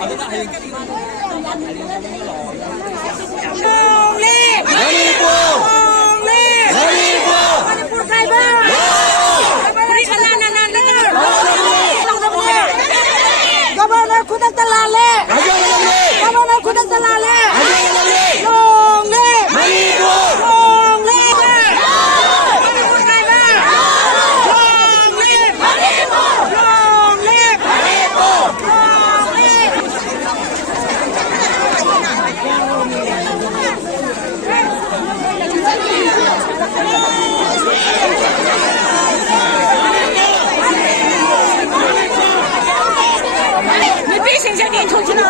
Governor Kudak Dalale. Governor Kudak Dalale. Long live Manipur. Long live Manipur Tribal. Long live Manipur. Long live Manipur. Long live.你别想象你出去了。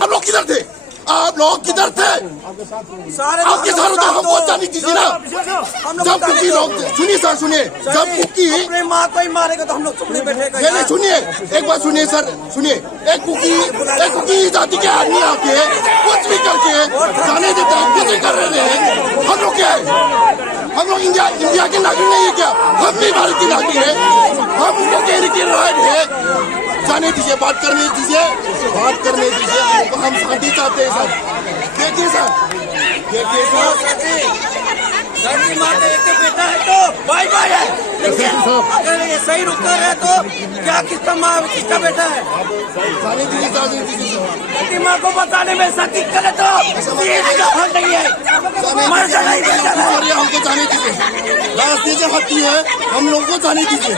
आप लोग किधर थे? आप लोग किधर थे? आपके साथ तो हमको जाने दीजिए ना। जब कुकी लोग सुनिए सर, सुनिए, जब कुकी अपने माँ को ही मारेगा तो हम लोग चुप नहीं बैठेगा। नहीं सुनिए, एक बात सुनिए सर, सुनिए, एक कुकी जाति के आदमी आके कुछ भी करके जाने देता है, कुछ कर रहे हैं। हम लोग क्या है? हम लोग इंडिया के नागरिक नहीं है क्या? हम भी भारत के नागरिक है। हम उनको कहने की राइट है। जाने दीजिए, बात करने दीजिए, बात करने दीजिए। हम शांति चाहते हैं सर। देखिए सर, देखिए सर, धरती माँ का एक बेटा है तो बाय बाय है। अगर ये सही रुक कर है तो क्या किसका माँ किसका बेटा है? जाने दीजिए, जाने दीजिए। धरती माँ को बताने में सती करे तो ये फल नहीं है, मर जाना ही बेटा है। हमको जाने दीजिए, रास्ते से हटती है, हम लोगों को जाने दीजिए।